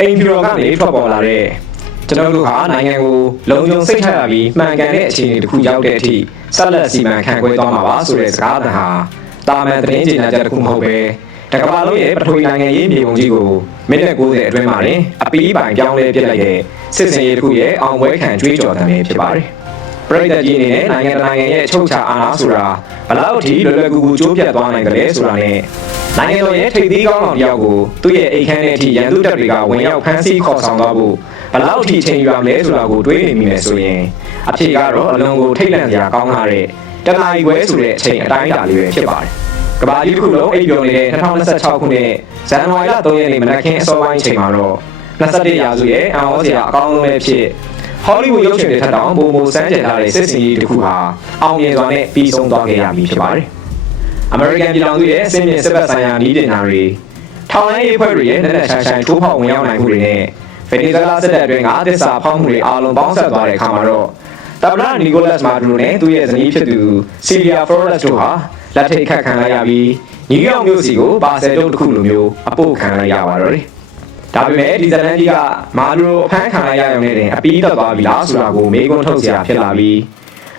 အိမ်ဖြူတော်ကနေထွက်ပေါ်လာတဲ့ကျွန်တော်တို့ဟာနိုင်ငံကိုလုံခြုံစိတ်ချရပြီးမှန်ကန်တဲ့အခြေအနေတစ်ခုရောက်တဲ့အထိဆက်လက်စီမံခန့်ခွဲသွားမှာပါဆိုတဲ့စကားသံဟာတာမန်သတင်းကြေညာချက်တစ်ခုမဟုတ်ပဲတကမ္ဘာလုံးရဲ့ပထဝီနိုင်ငံရေးမြေပုံကြီးကိုမိနစ်90အတွင်းမှာတင်အပီးပိုင်ပြောင်းလဲပြစ်လိုက်တဲ့စစ်စင်ရေးတစ်ခုရဲ့အောင်ပွဲခံကြွေးကြော်သံပဲဖြစ်ပါတယ်။ပြည်သက်ကြီးအနေနဲ့နိုင်ငံရဲ့အချုပ်အခြာအာဏာဆိုတာဘလောက်ထိလွယ်လွယ်ကူကူကျိုးပြတ်သွားနိုင်ကြလဲဆိုတာနဲ့နိုင်ငံတော်ရဲ့ထိပ်သီးကောင်းဆောင်တယောက်ကိုသူ့ရဲ့အိမ်ခန်းထဲအထိရန်သူတပ်တွေကဝင်ရောက်ဖမ်းဆီးခေါ်ဆောင်သွားဖို့ဘလောက်ထိချိန်ယူရမလဲဆိုတာကိုတွေးနေမိမယ်ဆိုရင်အဖြစ်ကတော့အလွန်ကိုထိတ်လန့်စရာကောင်းလာတဲ့တနာရီခွဲဆိုတဲ့အချိန်အတိုင်းအတာလေးပဲဖြစ်ပါတယ်။ကမ္ဘာကြီးတစ်ခုလုံးအိပ်ပျော်နေတဲ့2026ခုနှစ်ဇန်နဝါရီလ3ရက်နေ့မနက်ခင်းအစောပိုင်းအချိန်မှာတော့21ရာစုရဲ့အံ့ဩစရာအကောင်းဆုံးပဲဖြစ်ဟောလိဝုဒ်ရုပ်ရှင်တွေထက်တောင်ပုံမစမ်းကြံလာတဲ့စစ်စင်ရေးတစ်ခုဟာအောင်မြင်စွာနဲ့ပြီးဆုံးသွားခဲ့ရပြီဖြစ်ပါတယ်။ အမေရိကန်ပြည်ထောင်စုရဲ့အစင်းမြင့်စစ်ဘက်ဆိုင်ရာနည်းပညာတွေထောင်လိုင်းရေးဖွဲ့တွေရဲ့လက်နက်ဆိုင်ထိုးဖောက်ဝင်ရောက်နိုင်မှုတွေနဲ့ဗင်နီဇွဲလားစစ်တပ်အတွင်းကသစ္စာဖောက်မှုတွေအားလုံးပေါင်းစပ်သွားတဲ့အခါမှာတော့သမ္မတနီကိုလတ်မာဒူရိုနဲ့သူ့ရဲ့ဇနီးဖြစ်သူစီလီယာဖလော်ရက်စ်တို့ဟာလက်ထိတ်ခတ်ခံလိုက်ရပြီးနယူးယောက်မြို့စီကိုပါဆယ်တုပ်တစ်ခုလိုမျိုးအပို့ခံလိုက်ရပါတော့တယ်။ဒါပေမဲ့ဒီဇလန်ကြီးကမာဒူရိုအဖမ်းခံလိုက်ရရုံနဲ့တင်အပီးတက်သွားပြီလားဆိုတာကိုမေးခွန်းထုတ်စရာဖြစ်လာပြီ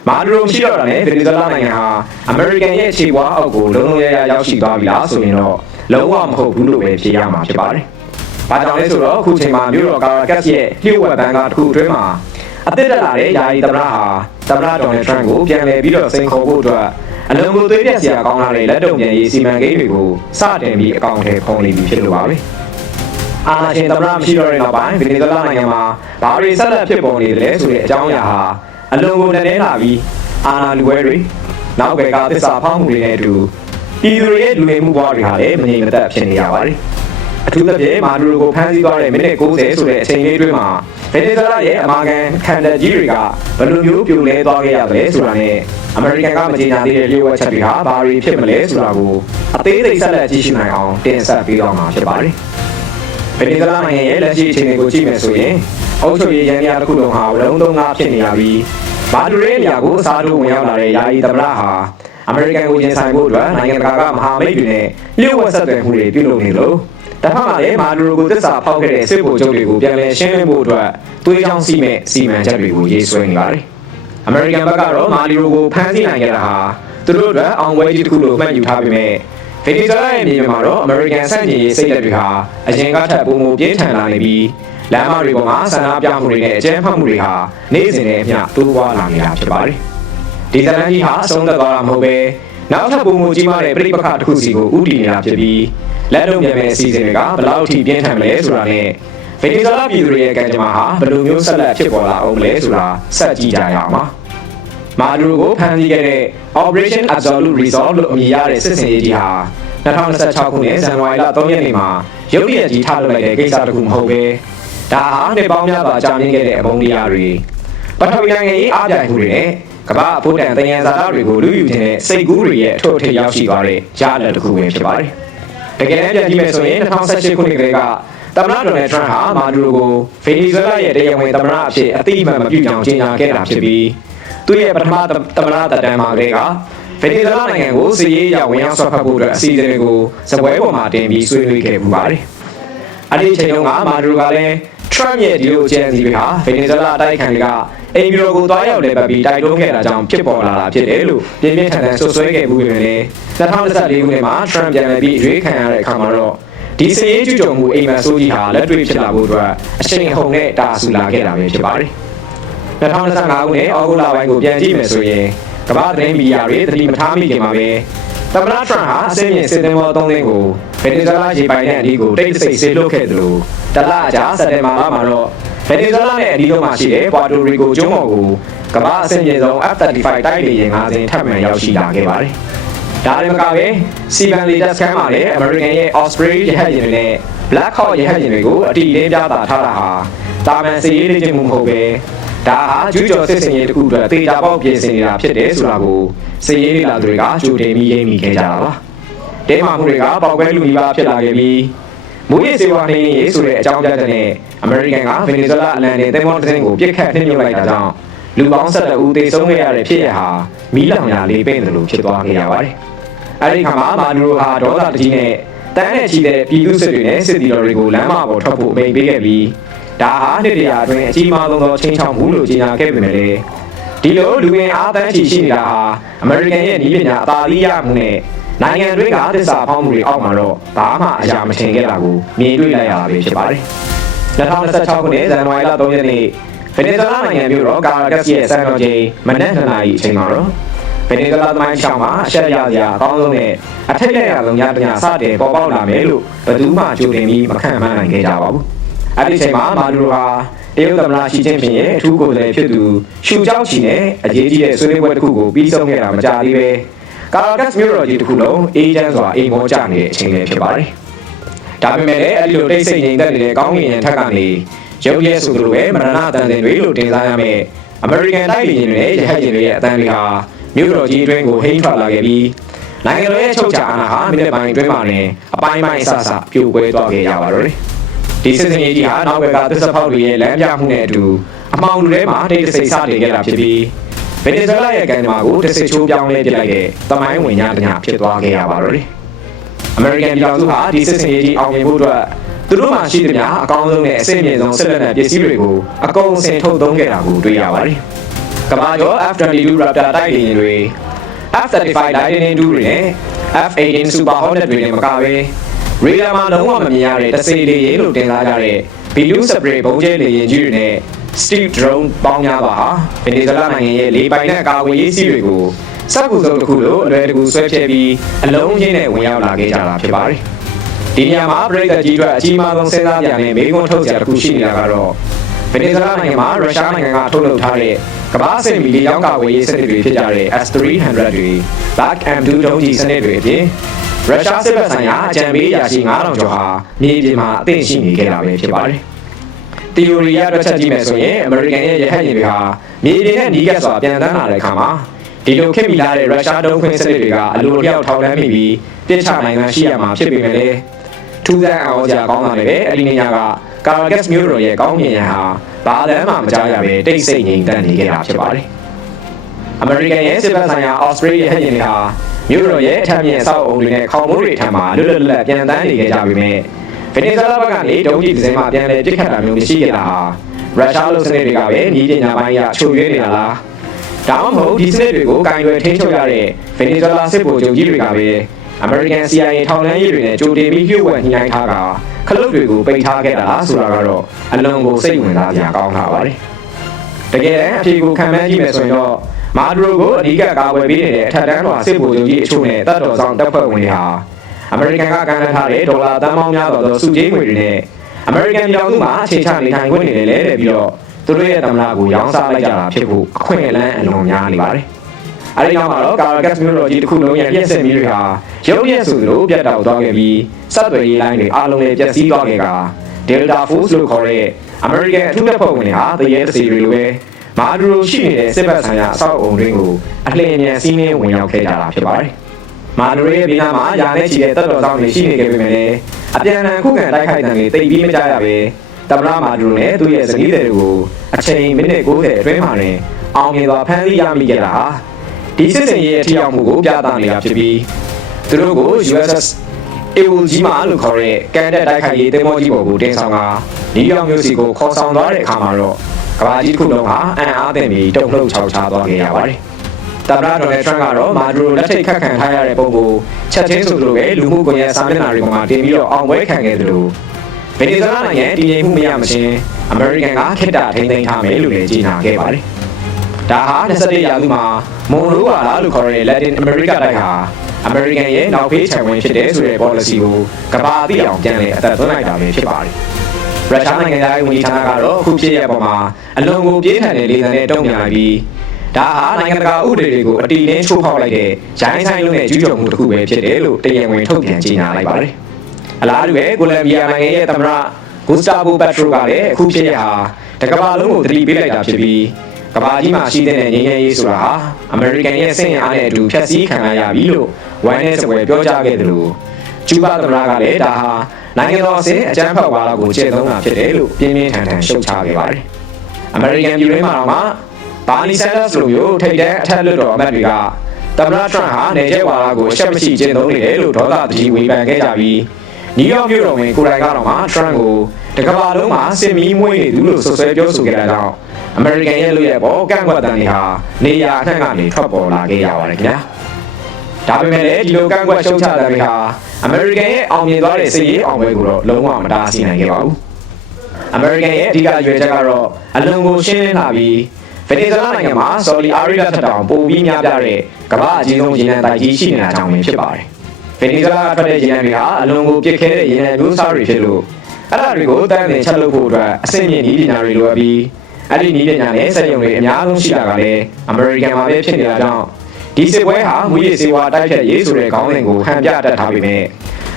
းမာဒူရိုမရှိတော့တာနဲ့ဗင်နီဇွဲလားနိုင်ငံဟာအမေရိကန်ရဲ့ခြေပွားအောက်ကိုလုံးလုံးရရရောက်ရှိသွားပြီလားဆိုရင်တော့လုံးဝမဟုတ်ဘူးလို့ပဲဖြေရမှာဖြစ်ပါတယ်။ဘာကြောင့်လဲဆိုတော့အခုချိန်မှာမြို့တော်ကာရာကတ်ရဲ့လျှို့ဝှက်ဘန်ကာတစ်ခုအတွင်းမှာအသစ်တက်လာတဲ့ယာယီသမ္မတဟာသမ္မတဒေါ်နယ်ထရန့်ကိုပြန်လည်ပြီးတော့စိန်ခေါ်ဖို့အတွက်အလွန်ကိုသွေးပြက်စရာကောင်းလာတဲ့လက်တုံပြန်ရေးစီမံကိန်းတွေကိုစတင်ပြီးအကောင့်ထဲဖုံးနေပြီဖြစ်လို့ပါပဲ။အာဏာရှင်သမ္မတမရှိတော့တဲ့နောက်ပိုင်းဗင်နီဇွဲလားနိုင်ငံမှာဘာတွေဆက်လက်ဖြစ်ပေါ်နေတယ်လဲဆိုတဲ့အကြောင်းအရာဟာအလွန်ကိုလည်းလာပြီးအာဏာလူဝဲတွေနောက်ဘက်ကသစ္စာဖောက်မှုတွေနဲ့အတူပြည်သူတွေရဲ့လူနေမှုဘဝတွေဟာလည်းမငြိမ်မသက်ဖြစ်နေရပါတယ်။အထူးသဖြင့်မာဒူရိုကိုဖမ်းဆီးသွားတဲ့မိနစ်90ဆိုတဲ့အချိန်လေးတွင်းမှာဗင်နီဇွဲလားရဲ့အမာခံခံတပ်ကြီးတွေကဘယ်လိုမျိုးပြိုလဲသွားခဲ့ရသလဲဆိုတာနဲ့အမေရိကန်ကမကြေညာသေးတဲ့လျှို့ဝှက်ချက်တွေဟာဘာတွေဖြစ်မလဲဆိုတာကိုအသေးစိတ်ဆက်လက်ကြည့်ရှုနိုင်အောင်တင်ဆက်ပေးတော့မှာဖြစ်ပါတယ်။ဗင်နီဇွဲလားနိုင်ငံရဲ့လက်ရှိအခြေအနေကိုကြည့်မယ်ဆိုရင်အုပ်ချုပ်ရေးရန်ရာတစ်ခုလုံးဟာလုံးသုံးကားဖြစ်နေရပြီးမာဒူရိုရဲ့နေရာကိုအစားထိုးဝင်ရောက်လာတဲ့ယာယီသမ္မတဟာအမေရိကန်ကိုရင်ဆိုင်ဖို့အတွက်နိုင်ငံတကာကမဟာမိတ်တွေနဲ့လျှို့ဝှက်ဆက်သွယ်မှုတွေပြုလုပ်နေလို့တဖက်မှာလည်းမာဒူရိုကိုသစ္စာဖောက်ခဲ့တဲ့စစ်ဗိုလ်ချုပ်တွေကိုပြန်လည်ရှင်းလင်းဖို့အတွက်သွေးချောင်းစီမဲ့စီမံချက်တွေကိုရေးဆွဲနေပါတယ်။အမေရိကန်ဘက်ကတော့မာဒူရိုကိုဖမ်းဆီးနိုင်ခဲ့တာဟာသူတို့အတွက်အောင်ပွဲကြီးတစ်ခုလို့မှတ်ယူထားပေမဲ့ဗင်နီဇွဲလားရဲ့မြေမှာတော့အမေရိကန်စန့်ကျင်ရေးစိတ်ဓာတ်တွေဟာအရင်ကထက်ပိုမိုပြင်းထန်လာနေပြီးလမ်းမတွေပေါ်မှာဆန္ဒပြမှုတွေနဲ့အကြမ်းဖက်မှုတွေဟာနေ့စဉ်နဲ့အမျှတိုးပွားလာနေတာဖြစ်ပါတယ်။ဒီဇလန်ကြီးဟာအဆုံးသတ်သွားတာမဟုတ်ပဲနောက်ထပ်ပုံမူကြီးမားတဲ့ပြိပခါတစ်ခုစီကိုဥတည်နေတာဖြစ်ပြီးလက်လုံးပြန်မဲ့အစီအစဉ်တွေကဘယ်လောက်ထိပြင်းထန်မလဲဆိုတာနဲ့ဗင်နီဇွဲလားပြည်သူတွေရဲ့ကံကြမ္မာဟာဘယ်လိုမျိုးဆက်လက်ဖြစ်ပေါ်လာအောင်လဲဆိုတာဆက်ကြည့်ကြရအောင်ပါ။မာဒူရိုကိုဖမ်းဆီးခဲ့တဲ့ Operation Absolute Resolve လို့အမည်ရတဲ့စစ်စင်ရေးကြီးဟာ2026ခုနှစ်ဇန်နဝါရီလ3ရက်နေ့မှာရုတ်တရက်ကြီးထားလုပ်လိုက်တဲ့ကိစ္စတစ်ခုမဟုတ်ပဲဒါဟာနှစ်ပေါင်းများစွာကြာမြင့်ခဲ့တဲ့အမုန်းတရားတွေပထဝီနိုင်ငံရေးအားပြိုင်မှုတွေနဲ့ကမ္ဘာအဖို့တန်သယံဇာတတွေကိုလူယူခြင်းနဲ့စိတ်ကူးတွေရဲ့အထောက်အထည်ရောက်ရှိသွားတဲ့ရလဒ်တစ်ခုပဲဖြစ်ပါတယ်။တကယ်တမ်းပြန်ကြည့်မယ်ဆိုရင်2018ခုနှစ်ကတည်းကသမ္မတဒေါ်နယ်ထရန့်ဟာမာဒူရိုကိုဗင်နီဇွဲလားရဲ့တရားဝင်သမ္မတအဖြစ်အတိအမှန်မပြုကြောင်းကြေညာခဲ့တာဖြစ်ပြီးသူ့ရဲ့ပထမသမ္မတသက်တမ်းမှာကလေးကဗင်နီဇွဲလားနိုင်ငံကိုစစ်ရေးအရဝင်ရောက်ဆွတ်ဖက်ဖို့အတွက်အစီအစဉ်တွေကိုစပွဲပေါ်မှာတင်ပြီးဆွေးနွေးခဲ့ပူပါတယ်။အဲ့ဒီအချိန်တုန်းကမာဒူရိုကလည်းထရန့်ရဲ့ဒီလိုအကြံစီတွေဟာဗင်နီဇွဲလားအတိုက်အခံတွေကအိမ်ပြည်တော်ကိုတွားရောက်လဲပတ်ပြီးတိုက်တွန်းခဲ့တာကြောင့်ဖြစ်ပေါ်လာတာဖြစ်တယ်လို့ပြင်းပြင်းထန်ထန်ဆွဆွဲခဲ့မှုတွေနဲ့2024ခုနှစ်မှာထရန့်ပြန်လည်ပြီးရွေးခံရတဲ့အခါမှာတော့ဒီစရေးကျူးကျော်မှုအိမ်မက်ဆိုးကြီးဟာလက်တွေ့ဖြစ်လာဖို့အတွက်အချိန်ဟုန်နဲ့တာဆူလာခဲ့တာပဲဖြစ်ပါတယ်။2025ခုနှစ်ဩဂုတ်လပိုင်းကိုပြန်ကြည့်မယ်ဆိုရင်ကမ္ဘာသတင်းမီဒီယာတွေသတိမထားမိခင်မှာပဲသမ္မတထရန့်ဟာအစင်းမြင့်စစ်သင်္ဘော3သင်းကိုဗင်နီဇွဲလားရေပိုင်နဲ့အဒီကိုတိတ်ဆိတ်ဆေးလွတ်ခဲ့သလိုတလအကြာစက်တင်ဘာလမှာတော့ဗင်နီဇွဲလားနဲ့အဒီတို့မှာရှိတဲ့ပွာတိုရီကိုကျွန်းပေါ်ကိုကမ္ဘာအစင်းမြင့်ဆုံး F-35 တိုက်လေယာဉ်5စင်းထပ်မံရောက်ရှိလာခဲ့ပါတယ်။ဒါလည်းမကပဲစီဗန်လီတက်စကန်မှာလည်းအမေရိကန်ရဲ့ Osprey ရဟတ်ယာဉ်တွေနဲ့ Black Hawk ရဟတ်ယာဉ်တွေကိုအတီးလေးပြသထားတာဟာတာမန်စစ်ရေးလေ့ကျင့်မှုမဟုတ်ပဲဒါဟာကျူးကျော်စစ်စင်ရေးတစ်ခုအတွက်တေချာပေါက်ပြင်ဆင်နေတာဖြစ်တယ်ဆိုတာကိုစစ်ရေးလေ့လာသူတွေကကြိုတင်ပြီးရေးမိခဲ့ကြတာပါ။တဲမာမှုတွေကပေါက်ကွဲလူကြီးပါဖြစ်လာခဲ့ပြီးမူရစ်စေဝါနေရေးဆိုတဲ့အကြောင်းပြချက်နဲ့အမေရိကန်ကဗင်နီဇွဲလားအလံနဲ့သင်္ဘောတစ်စင်းကိုပြစ်ခတ်နှိမ့်ညွှန်လိုက်တာကြောင့်လူပေါင်း12ဦးသေဆုံးခဲ့ရတဲ့ဖြစ်ရဟာမီးလောင်ရာလေးပင်းတယ်လို့ဖြစ်သွားခဲ့ရပါတယ်။အဲဒီခါမှာမာဒူရိုဟာဒေါသတကြီးနဲ့ တန်းနဲ့ချီတဲ့ပြည်သူစစ်တွေနဲ့စစ်တီတော်တွေကိုလမ်းမပေါ်ထွက်ဖို့အမိန့်ပေးခဲ့ပြီးဒါဟာနှစ်တရာအတွင်းအကြီးမားဆုံးသောချင်းချောက်မှုလို့ကြေညာခဲ့ပေမဲ့လည်းဒီလိုလူငယ်အားတန်းချီရှိနေတာဟာအမေရိကန်ရဲ့နည်းပညာအသာစီးရမှုနဲ့နိုင်ငံတွင်းကသစ္စာဖောက်မှုတွေအောက်မှာတော့ဘာမှအရာမထင်ခဲ့တာကိုမြင်တွေ့လိုက်ရတာပဲဖြစ်ပါတယ်2026ခုနှစ်ဇန်နဝါရီလ3ရက်နေ့ဗင်နီဇွဲလားနိုင်ငံမြို့တော်ကာရာကတ်ရဲ့စံတော်ချိန်မနက်2နာရီအချိန်မှာတော့ဗင်နီဇွဲလားသမိုင်းချောင်းမှာအရှက်ရစရာအကောင်းဆုံးနဲ့အထက်ရရဆုံးညတညစတင်ပေါ်ပေါက်လာမယ်လို့ဘယ်သူမှကြိုတင်ပြီးမခန့်မှန်းနိုင်ခဲ့ကြပါဘူး။အဲဒီချိန်မှာမာဒူရိုဟာတရုတ်သမ္မတရှီကျင်းပင်ရဲ့အထူးကိုယ်စားလှယ်ဖြစ်သူရှူကျောက်ချီနဲ့အရေးကြီးတဲ့ဆွေးနွေးပွဲတစ်ခုကိုပြီးဆုံးခဲ့တာမကြာသေးပဲကာရာကတ်မြို့တော်ကြီးတစ်ခုလုံးအေးချမ်းစွာအိမ်မောကျနေတဲ့အချိန်လေးဖြစ်ပါတယ်။ဒါပေမဲ့လည်းအဲဒီလိုတိတ်ဆိတ်ငြိမ်သက်နေတဲ့ကောင်းကင်ရံထက်ကနေရုပ်ရဲဆိုသလိုပဲမရဏတန်တင်တွေလို့တင်စားရမယ့်အမေရိကန်တိုက်လေယာဉ်တွေနဲ့ရဟတ်ယာဉ်တွေရဲ့အတန်းတွေဟာမြို့တော်ကြီးအတွင်းကိုဟိန်းထွက်လာခဲ့ပြီးနိုင်ငံတော်ရဲ့ချုပ်ချာအာဏာဟာမိနစ်ပိုင်းအတွင်းမှာနဲ့အပိုင်းပိုင်းအဆအဆပြိုကွဲသွားခဲ့ရပါတော့တယ်။ဒီစစ်စင်ရေးကြီးဟာနောက်ဘက်ကသစ္စာဖောက်တွေရဲ့လမ်းပြမှုနဲ့အတူအမှောင်လူထဲမှာတိတ်တဆိတ်စတင်ခဲ့တာဖြစ်ပြီးဗင်နီဇွဲလားရဲ့ကံကြမ္မာကိုတစ်စစ်ချိုးပြောင်းလဲပစ်လိုက်တဲ့သမိုင်းဝင်ညတညဖြစ်သွားခဲ့ရပါတော့တယ်။အမေရိကန်ပြည်ထောင်စုဟာဒီစစ်စင်ရေးကြီးအောင်မြင်ဖို့အတွက်သူတို့မှရှိသမျှအကောင်းဆုံးနဲ့အဆင့်မြင့်ဆုံးစစ်လက်နက်ပစ္စည်းတွေကိုအကုန်အစင်ထုတ်သုံးခဲ့တာကိုတွေ့ရပါတယ်။ကမ္ဘာကျော် F-22 Raptor တိုက်လေယာဉ်တွေ F-35 Lightning II တွေနဲ့ F-18 Super Hornet တွေနဲ့မကဘဲရေဒါမှာလုံးဝမမြင်ရတဲ့တစေလေရင်လို့တင်စားကြတဲ့ Blue Spray ဘုံကျဲလေယာဉ်ကြီးတွေနဲ့ Steel Drone ပေါင်းများပါဟာဗင်နီဇွဲလားနိုင်ငံရဲ့လေပိုင်နဲ့အကာအကွယ်ရေးစီးတွေကိုစက်ကူစုံတစ်ခုလိုအလွယ်တကူဆွဲဖြဲပြီးအလုံးချင်းနဲ့ဝင်ရောက်လာခဲ့ကြတာဖြစ်ပါတယ်။ဒီနေရာမှာပရိသတ်ကြီးတို့အကြီးမားဆုံးစဉ်းစားကြတဲ့မိကွန်းထုတ်စရာတစ်ခုရှိနေတာကတော့ဗင်နီဇွဲလားနိုင်ငံမှာရုရှားနိုင်ငံကထုတ်လုပ်ထားတဲ့ကမ္ဘာ့စစ်မီလီယောင်ကာဝေးရေးစနစ်တွေဖြစ်ကြတဲ့ S-300 တွေ Black M2 ဒုံးကျည်စနစ်တွေအပြင်ရုရှားစစ်ဘက်ဆိုင်ရာအကြံပေးရာရှိ9000ကျော်ဟာမြေပြင်မှာအသင့်ရှိနေခဲ့တာပဲဖြစ်ပါတယ်။ theory ရအတွက်ချက်ကြည့်မယ်ဆိုရင်အမေရိကန်ရဲ့ရဟတ်ယာဉ်တွေဟာမြေပြင်နဲ့နီးကပ်စွာပြန်တန်းလာတဲ့အခါမှာဒီလိုခေတ်မီလာတဲ့ရုရှားဒုံးခွင်းစနစ်တွေကအလိုလျောက်ထောက်လှမ်းမိပြီးပြစ်ချနိုင်မှရှိရမှာဖြစ်ပေမဲ့လည်းထူးဆန်းအောင်ကြကောင်းလာတယ်အဲ့ဒီနေရာကကာရာကတ်မြို့တော်ရဲ့ကောင်းကင်ယံဟာဘာလမ်းမှမကြားရပဲတိတ်ဆိတ်ငြိမ်သက်နေခဲ့တာဖြစ်ပါတယ်။အမေရိကန်ရဲ့စစ်ဘက်ဆိုင်ရာအော်စတြေးလျဟန်တွေဟာမြို့တော်ရဲ့အထက်မြင့်အဆောက်အအုံတွေနဲ့ခေါင်မိုးတွေထံမှာလွတ်လွတ်လပ်ပြန်တန်းနေခဲ့ကြပေမဲ့ဗင်နီဇွဲလားဘက်ကနေဒုံးကျည်တစ်စင်းမှပြန်လည်ပစ်ခတ်တာမျိုးမရှိခဲ့တာဟာရုရှားလူစနစ်တွေကပဲညီပညာပိုင်းရချို့ရွေးနေတာလား။ဒါမှမဟုတ်ဒီစနစ်တွေကိုကင်တွယ်ထိန်းချုပ်ရတဲ့ဗင်နီဇွဲလားစစ်ဗိုလ်ချုပ်ကြီးတွေကပဲအမေရိကန် CIA ထောက်လှမ်းရေးတွေနဲ့ကြိုတင်ပြီးလျှို့ဝှက်ညှိနှိုင်းထားတာခလုတ်တွေကိုပိတ်ထားခဲ့တာဆိုတာကတော့အလွန်ကိုစိတ်ဝင်စားစရာကောင်းတာပါတယ်။တကယ်အဖြေကိုခံမှန်းကြည့်မယ်ဆိုရင်တော့မာဒူရိုကိုအဓိကကာကွယ်ပေးနေတဲ့အထက်တန်းတော်စစ်ဗိုလ်ချုပ်ကြီးအချို့နဲ့တပ်တော်ဆောင်တပ်ဖွဲ့ဝင်တွေဟာအမေရိကန်ကကမ်းလှမ်းထားတဲ့ဒေါ်လာသန်းပေါင်းများစွာသောစုကြီးငွေတွေနဲ့အမေရိကန်ပြည်ထောင်စုမှာအခြေချနေထိုင်ခွင့်တွေလည်းတဲ့ပြီးတော့သူတို့ရဲ့သမ္မတကိုရောင်းစားလိုက်ကြတာဖြစ်ဖို့အခွင့်အလမ်းအလွန်များနေပါတယ်။အဲဒီနောက်မှာတော့ကာရာကတ်မြို့တော်ကြီးတစ်ခုလုံးရဲ့ပြည့်စက်မီးတွေဟာရုပ်ရက်ဆိုသလိုပြတ်တောက်သွားခဲ့ပြီးစက်သွယ်ရေးလိုင်းတွေအားလုံးလည်းပျက်စီးသွားခဲ့က Delta Force လို့ခေါ်တဲ့အမေရိကန်အထူးတပ်ဖွဲ့ဝင်တွေဟာတရေတစီတွေလိုပဲမာဒူရိုရှိနေတဲ့စစ်ဘက်ဆိုင်ရာအဆောက်အုံတွေကိုအလျင်အမြန်စီးနှင်းဝင်ရောက်ခဲ့ကြတာဖြစ်ပါတယ်။မာဒူရိုရဲ့ပြည်နာမှာယာနဲ့ချီတဲ့တပ်တော်ဆောင်တွေရှိနေခဲ့ပေမဲ့လည်းအပြန်အလှန်ခုခံတိုက်ခိုက်တဲ့တွေတိတ်ပြီးမကြရပဲသမ္မတမာဒူရိုနဲ့သူ့ရဲ့ဇနီးတွေကိုအချိန်မိနစ်90အတွင်းမှာတင်အောင်မြင်စွာဖမ်းဆီးရမိခဲ့တာဟာဒီစစ်စင်ရဲ့အထီးအောင်မှုကိုပြသနေတာဖြစ်ပြီးသူတို့ကို USS Iwo Jima လို့ခေါ်တဲ့ကန်တက်တိုက်ခိုက်ရေးသင်္ဘောကြီးပေါ်ကိုတင်ဆောင်ကနယူးယောက်မြို့စီကိုခေါ်ဆောင်သွားတဲ့အခါမှာတော့ကမ္ဘာကြီးတစ်ခုလုံးဟာအံ့အားသင့်ပြီးတုန်လှုပ်ခြောက်ခြားသွားခဲ့ရပါတယ်။သမ္မတဒေါ်နယ်ထရန့်ကတော့မာဒူရိုလက်ထိတ်ခတ်ခံထားရတဲ့ပုံကိုချက်ချင်းဆိုလိုပဲလူမှုကွန်ရက်စာမျက်နှာတွေပေါ်မှာတင်ပြီးတော့အောင်ပွဲခံခဲ့သလိုဗင်နီဇွဲလားနိုင်ငံတည်ငြိမ်မှုမရမချင်းအမေရိကန်ကခေတ္တထိန်းသိမ်းထားမယ်လို့လည်းကြေညာခဲ့ပါတယ်။ဒါဟာ21ရာစုမှာမွန်ရိုးဝါလာလို့ခေါ်တဲ့ Latin America တိုက်ဟာအမေရိကန်ရဲ့နောက်ဖေးခြံဝင်ဖြစ်တဲ့ဆိုတဲ့ policy ကိုကမ္ဘာအသိအောင်ပြန်လည်အသက်သွင်းလိုက်တာပဲဖြစ်ပါတယ်။ရုရှားနိုင်ငံသားဝန်ကြီးဌာနကတော့အခုဖြစ်ရပေါ်မှာအလွန်ကိုပြင်းထန်တဲ့လေသံနဲ့တုံ့ပြန်လိုက်ပြီးဒါဟာနိုင်ငံတကာဥပဒေတွေကိုအတီးလင်းချိုးဖောက်လိုက်တဲ့ရိုင်းဆိုင်လုံးနဲ့ကျူးကျော်မှုတစ်ခုပဲဖြစ်တယ်လို့တရားဝင်ထုတ်ပြန်ကြေညာလိုက်ပါတယ်။အလားတူပဲကိုလံဘီယာနိုင်ငံရဲ့သမ္မတဂူစတာဗို ပက်ထရိုကလည်းအခုဖြစ်ရဟာတကမ္ဘာလုံးကိုတတိပေးလိုက်တာဖြစ်ပြီးကမ္ဘာကြီးမှာရှိတဲ့ငြိမ်းချမ်းရေးဆိုတာဟာအမေရိကန်ရဲ့စင်အားနဲ့အတူဖျက်ဆီးခံရပြီလို့ဝိုင်းနဲ့စပွဲပြောကြားခဲ့တယ်လို့ကျူးဘာသမ္မတကလည်းဒါဟာနိုင်ငံတော်အဆင့်အကြမ်းဖက်ဝါဒကိုကျင့်သုံးတာဖြစ်တယ်လို့ပြင်းပြင်းထန်ထန်ရှုတ်ချခဲ့ပါတယ်။အမေရိကန်ပြည်တွင်းမှာတော့ဘာနီဆန်ဒါစ်လိုမျိုးထိပ်တန်းအထက်လွှတ်တော်အမတ်တွေကသမ္မတထရန့်ဟာနေကျဲဝါဒကိုအရှက်မရှိကျင့်သုံးနေတယ်လို့ဒေါသတကြီးဝေဖန်ခဲ့ကြပြီး နယူးယောက်မြို့တော်ဝင်ကိုရိုင်ကတော့မှထရန့်ကိုတကမ္ဘာလုံးမှာစစ်မီးမွေးနေသူလို့ဆွဆွဲပြောဆိုခဲ့တာကြောင့်အမေရိကန်ရဲ့လူရဲ့ပေါ်ကန့်ကွက်တဲ့နေဟာနေရာအနှံ့ကနေထွက်ပေါ်လာခဲ့ရပါတယ်ခင်ဗျာဒါပေမဲ့လည်းဒီလိုကန့်ကွက်ရှုံချတဲ့တွေဟာအမေရိကန်ရဲ့အောင်မြင်သွားတဲ့စစ်ရေးအောင်ပွဲကိုတော့လုံးဝမတားဆီးနိုင်ခဲ့ပါဘူးအမေရိကန်ရဲ့အဓိကရွေးချက်ကတော့အလွန်ကိုရှင်းလင်းလာပြီးဗင်နီဇွဲလားနိုင်ငံမှာဆော်ဒီအာရေဗျထက်တောင်ပိုပြီးများပြားတဲ့ကမ္ဘာအကြီးဆုံးရေနံတိုက်ကြီးရှိနေတာကြောင့်ပဲဖြစ်ပါတယ်ဗင်နီဇွဲလားထွက်တဲ့ရေနံတွေဟာအလွန်ကိုပြစ်ခဲတဲ့ရေနံမျိုးစားတွေဖြစ်လို့အဲ့ဒါတွေကိုတန်းတင်ချက်လုပ်ဖို့အတွက်အဆင့်မြင့်နည်းပညာတွေလိုအပ်ပြီးအဲ့ဒီနည်းပညာနဲ့စက်ရုံတွေအများဆုံးရှိတာကလည်းအမေရိကန်မှာပဲဖြစ်နေတာကြောင့်ဒီစစ်ပွဲဟာမူရည်စေဝါတိုက်ဖြတ်ရေးဆိုတဲ့ခေါင်းစဉ်ကိုဟန်ပြတတ်ထားပေမဲ့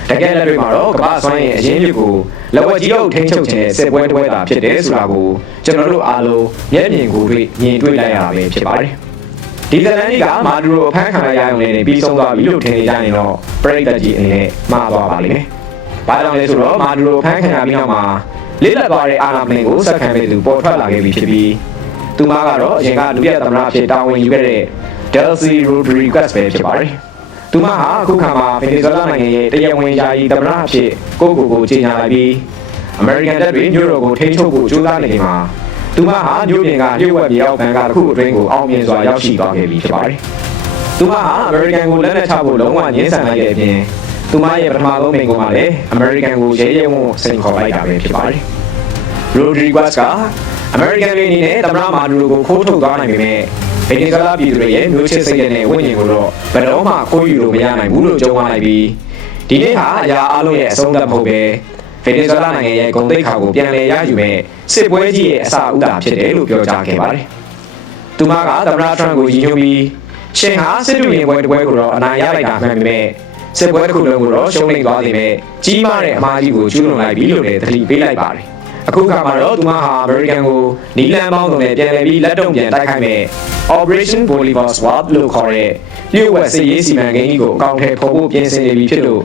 တကယ်လက်တွေ့မှာတော့ကမ္ဘာဆွမ်းရဲ့အရင်းမြစ်ကိုလက်ဝက်ကြီးအုပ်ထိန်းချုပ်ခြင်းနဲ့စစ်ပွဲတွဲတာဖြစ်တယ်ဆိုတာကိုကျွန်တော်တို့အားလုံးမျက်မြင်ကိုတွေ့မြင်တွေ့လိုက်ရတာပဲဖြစ်ပါတယ်ဒီဇလန်ကြီးကမာဒူရိုအဖမ်းခံရရုံနဲ့ပြီးဆုံးသွားပြီလို့ထင်နေကြရင်တော့ပရိသတ်ကြီးအနေနဲ့မှားသွားပါလိမ့်မယ်ဘာကြောင့်လဲဆိုတော့မာဒူရိုအဖမ်းခံရပြီးနောက်မှာလေးလက်သွားတဲ့အာဏာပိုင်ကိုစက်ခံပေးသူပေါ်ထွက်လာခဲ့ပြီဖြစ်ပြီးသူမကတော့အရင်ကလူပြသမ္မတအဖြစ်တာဝန်ယူခဲ့တဲ့ Delcy Rodriguez ပဲဖြစ်ပါတယ်။သူမဟာအခုခါမှာဗင်နီဇွဲလားနိုင်ငံရဲ့တရားဝင်ယာယီသမ္မတအဖြစ်ကိုကြေညာလိုက်ပြီးအမေရိကန်တပ်တွေမြို့တော်ကိုထိန်းချုပ်ဖို့ကြိုးစားနေချိန်မှာသူမဟာမြို့ပြင်ကလျှို့ဝှက်မြေအောက်ဘန်ကတစ်ခုအတွင်းကိုအောင်မြင်စွာရောက်ရှိသွားခဲ့ပြီဖြစ်ပါတယ်။သူမဟာအမေရိကန်ကိုလက်နက်ချဖို့လုံးဝငြင်းဆန်လိုက်တဲ့အပြင်သူမရဲ့ပထမဆုံးမိန့်ခွန်းမှာလည်းအမေရိကန်ကိုရဲရဲဝံ့စိန်ခေါ်လိုက်တာပဲဖြစ်ပါတယ်။ Rodriguez ကအမေရိကန်တွေအနေနဲ့သမ္မတမာဒူရိုကိုခိုးထုတ်သွားနိုင်ပေမဲ့ဗင်နီဇွဲလားပြည်သူတွေရဲ့မျိုးချစ်စိတ်နဲ့ဝိညာဉ်ကိုတော့ဘယ်တော့မှခိုးယူလို့မရနိုင်ဘူးလို့ကြုံရလိုက်ပြီးဒီနေ့ဟာအရာအလုံးရဲ့အဆုံးသတ်မဟုတ်ပဲဗင်နီဇွဲလားနိုင်ငံရဲ့ဂုဏ်သိက္ခာကိုပြန်လည်ရယူမဲ့စစ်ပွဲကြီးရဲ့အစအဦးတာဖြစ်တယ်လို့ပြောကြားခဲ့ပါတယ်။သူမကသမ္မတထရန့်ကိုရည်ညွှန်းပြီးရှင်ဟာစစ်တူရင်ပွဲတစ်ပွဲကိုတော့အနိုင်ရလိုက်တာမှန်ပေမဲ့စစ်ပွဲတစ်ခုလုံးကိုတော့ရှုံးနိမ့်သွားစေမဲ့ကြီးမားတဲ့အမှားကြီးကိုကျူးလွန်လိုက်ပြီလို့လည်းသတိပေးလိုက်ပါတယ်။အခုခါမှာတော့သူမဟာအမေရိကန်ကိုနီလန်ပေါင်းစုံနဲ့ပြန်လည်ပြီးလက်တုံ့ပြန်တိုက်ခိုက်မဲ့ Operation Bolivar Sword လို့ခေါ်တဲ့လျှို့ဝှက်စစ်ရေးစီမံကိန်းကြီးကိုအကောင့်ထဲပေါ်ဖို့ပြင်ဆင်နေပြီဖြစ်လို့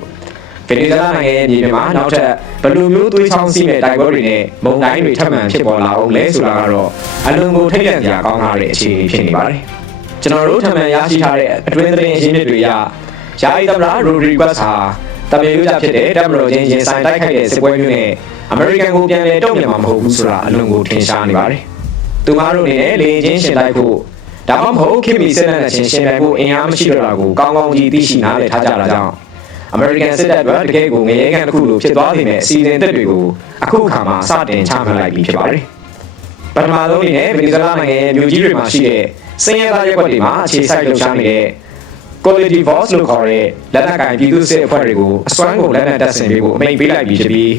ဗင်နီဇွဲလားနိုင်ငံရဲ့မြေပြင်မှာနောက်ထပ်ဘယ်လိုမျိုးသွေးချောင်းစီးမဲ့တိုက်ပွဲတွေနဲ့မုန်တိုင်းတွေထပ်မံဖြစ်ပေါ်လာအောင်လဲဆိုတာကတော့အလွန်ကိုထိတ်လန့်စရာကောင်းတဲ့အခြေအနေဖြစ်နေပါတယ်။ကျွန်တော်တို့ထပ်မံရရှိထားတဲ့အတွင်းသတင်းအရင်းမြစ်တွေအရယာယီသမ္မတ Rodriguez ဟာတမန်ရိုးကြဖြစ်တဲ့တပ်မတော်ချင်းရင်ဆိုင်တိုက်ခိုက်တဲ့စစ်ပွဲမျိုးနဲ့အမေရိကန်ကိုပြန်လည်တုံ့ပြန်မှာမဟုတ်ဘူးဆိုတာအလွန်ကိုထင်ရှားနေပါတယ်။သူမတို့အနေနဲ့လေချင်းရှင်တိုက်ဖို့ဒါမှမဟုတ်ခင်မီစစ်တပ်ချင်းရှင်ပြိုင်ဖို့အင်အားမရှိတော့တာကိုကောင်းကောင်းကြီးသိရှိနားလည်ထားကြတာကြောင့်အမေရိကန်စစ်တပ်ကတကယ်ကိုငရဲကန်တစ်ခုလိုဖြစ်သွားနေတဲ့အစီအစဉ်တက်တွေကိုအခုအခါမှာစတင်ချမှတ်လိုက်ပြီဖြစ်ပါတယ်။ပထမဆုံးအနေနဲ့ဗင်နီဇွဲလားနိုင်ငံရဲ့မြို့ကြီးတွေမှာရှိတဲ့စင်ရဲသားရပ်ကွက်တွေမှာအခြေစိုက်လှုပ်ရှားနေတဲ့ Quality Force လို့ခေါ်တဲ့လက်နက်ကင်ပြည်သူ့စစ်အဖွဲ့တွေကိုအစွမ်းကုန်လက်နက်တပ်ဆင်ပေးဖို့အမိန့်ပေးလိုက်ပြီးဖြစ်ပြီး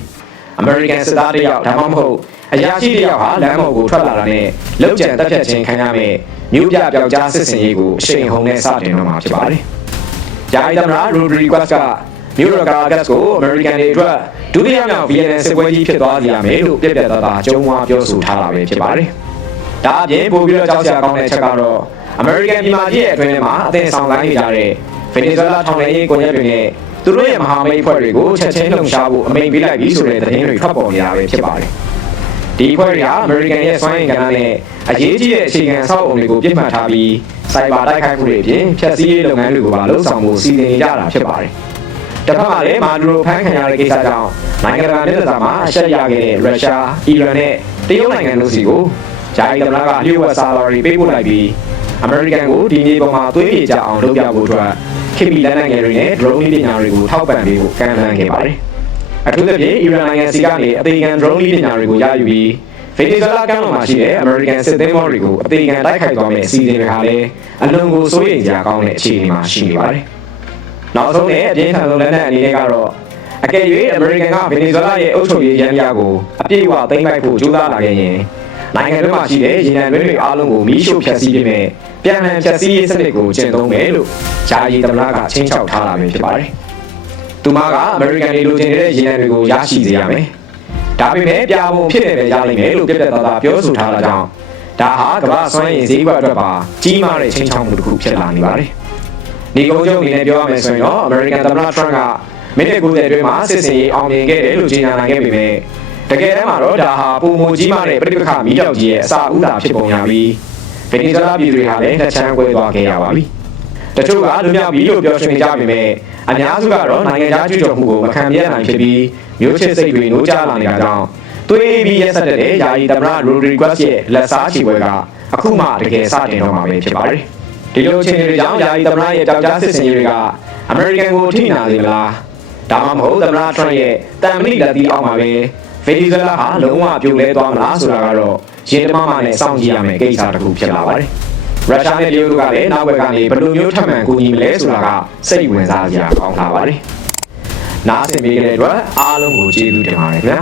အမေရိကန်စစ်သားတယောက်ဒါမှမဟုတ်အရာရှိတယောက်ဟာလမ်းပေါ်ကိုထွက်လာတာနဲ့လောက်ကျန်တပ်ဖြတ်ခြင်းခံရမယ့်မြို့ပြပျောက်ကြားစစ်စင်ရေးကိုအရှိန်ဟုန်နဲ့စတင်တော့မှာဖြစ်ပါတယ်။ယာယီသမ္မတ Rodriguez ကမြို့တော်ကာဂတ်ကိုအမေရိကန်တွေအတွက်ဒုတိယမြောက်ဗီယက်နမ်စစ်ပွဲကြီးဖြစ်သွားစေရမယ်လို့ပြပြသားသားကြုံဝါပြောဆိုထားတာပဲဖြစ်ပါတယ်။ဒါအပြင်ပိုပြီးတော့ကြောက်စရာကောင်းတဲ့ချက်ကတော့အမေရိကန်ပြည်မကြီးရဲ့အတွင်းထဲမှာအသင်းဆောင်ကိုင်းနေကြတဲ့ဗင်နီဇွဲလားထောင်လှမ်းရေးကွန်ရက်တွေနဲ့သူတို့ရဲ့မဟာမိတ်ဖွဲ့တွေကိုချက်ချင်းလှုံ့ဆော်ဖို့အမိန့်ပေးလိုက်ပြီးဆိုတဲ့သတင်းတွေထွက်ပေါ်နေတာပဲဖြစ်ပါတယ်။ဒီဖွဲ့တွေကအမေရိကန်ရဲ့စွမ်းအင်ကဏ္ဍနဲ့အရေးကြီးတဲ့အခြေခံအဆောက်အအုံတွေကိုပြစ်မှတ်ထားပြီးစိုက်ဘာတိုက်ခိုက်မှုတွေအပြင်ဖျက်ဆီးရေးလုပ်ငန်းတွေကိုပါလှုပ်ဆောင်ဖို့စီစဉ်နေကြတာဖြစ်ပါတယ်။တစ်ဖက်မှာလည်းမာဒူရိုဖမ်းခံရတဲ့ကိစ္စကြောင့်နိုင်ငံတကာလက်စာမှာအရှက်ရခဲ့တဲ့ရုရှား၊အီရန်နဲ့တရုတ်နိုင်ငံတို့စီကိုဂျာအီသမ္မတကလျှို့ဝှက်စာတော်တွေပေးပို့လိုက်ပြီးအမေရိကန်ကိုဒီနေ့ပေါ်မှာသွေးပြေကြအောင်လုပ်ပြဖို့အတွက်ခေတ်မီလက်နက်ငယ်တွေနဲ့ drone ပညာတွေကိုထောက်ပံ့ပေးဖို့ကမ်းလှမ်းခဲ့ပါတယ်။အထူးသဖြင့်အီရန်နိုင်ငံစီကနေအသေးခံ drone ပညာတွေကိုရယူပြီးဗင်နီဇွဲလားကမ်းလွန်မှာရှိတဲ့အမေရိကန်စစ်သင်္ဘောတွေကိုအသေးခံတိုက်ခိုက်သွားမယ့်အစီအစဉ်တွေဟာလည်းအလွန်ကိုစိုးရိမ်စရာကောင်းတဲ့အခြေအနေမှာရှိနေပါတယ်။နောက်ဆုံးနဲ့အပြင်းထန်ဆုံးလက်နက်အနေနဲ့ကတော့အကယ်၍အမေရိကန်ကဗင်နီဇွဲလားရဲ့အုပ်ချုပ်ရေးရန်ရာကိုအပြည့်အဝသိမ်းပိုက်ဖို့ကြိုးစားလာခဲ့ရင်နိုင်ငံတွင်းမှာရှိတဲ့ရေနံတွင်းတွေအားလုံးကိုမီးရှို့ဖျက်ဆီးပြီးမဲ့ပြန်လည်ဖျက်ဆီးရေးစနစ်ကိုကျင့်သုံးမယ်လို့ဂျာယီသမ္မတကချင်းချောက်ထားတာပဲဖြစ်ပါတယ်။သူမကအမေရိကန်တွေလိုချင်တဲ့ရေနံတွေကိုရရှိစေရမယ်။ဒါပေမဲ့ပြာပုံဖြစ်နေပဲရလိမ့်မယ်လို့ပြပြသားသားပြောဆိုထားတာကြောင့်ဒါဟာကမ္ဘာစွမ်းရည်ဈေးကွက်အတွက်ပါကြီးမားတဲ့ချင်းချောက်မှုတစ်ခုဖြစ်လာနေပါတယ်။ဒီကုန်းချုပ်အနေနဲ့ပြောရမယ်ဆိုရင်တော့အမေရိကန်သမ္မတထရန့်ကမိနစ်90အတွင်းမှာစစ်စင်ရေးအောင်မြင်ခဲ့တယ်လို့ကြေညာနိုင်ခဲ့ပေမဲ့တကယ်တမ်းမှာတော့ဒါဟာပုံမကြီးမားတဲ့ပြည်ပခါမီးတောက်ကြီးရဲ့အစာဥတာဖြစ်ပုံရပြီးဗင်နီဇွဲလားပြည်သူတွေဟာလည်းလက်ချမ်းကွဲသွားခဲ့ရပါပြီ။ တချို့ကလူမျိုးပြီးလို့ပြောရှင်နေကြပေမဲ့အများစုကတော့နိုင်ငံခြားကျူးကျော်မှုကိုမခံပြနိုင်ဖြစ်ပြီးမျိုးချစ်စိတ်တွေနိုးကြားလာနေတာကြောင့်သွေးပြီးရက်ဆက်တဲ့ယာယီသမ္မတရိုဒရီကွက်ရဲ့လက်စားချီပွဲကအခုမှတကယ်စတင်တော့မှာပဲဖြစ်ပါတယ်ဒီလိုအခြေအနေတွေကြောင့်ယာယီသမ္မတရဲ့ကြောက်ကြားစစ်စင်ရေးတွေကအမေရိကန်ကိုထိနာနေမလားဒါမှမဟုတ်သမ္မတထရန့်ရဲ့တန်မဏိလက်သီးအောက်မှာပဲဗင်နီဇွဲလားဟာလုံးဝပြိုလဲသွားမလားဆိုတာကတော့ရင်းနှီးမှနဲ့စောင့်ကြည့်ရမယ့်ကိစ္စတစ်ခုဖြစ်လာပါတယ်ရုရှားနဲ့တရုတ်တို့ကလည်းနောက်ဘက်ကနေဘယ်လိုမျိုးထပ်မံကူညီမလဲဆိုတာကစိတ်ဝင်စားစရာကောင်းလာပါတယ်နားဆင်ပေးတဲ့အတွက်အားလုံးကိုကျေးဇူးတင်ပါတယ်ခင်ဗျာ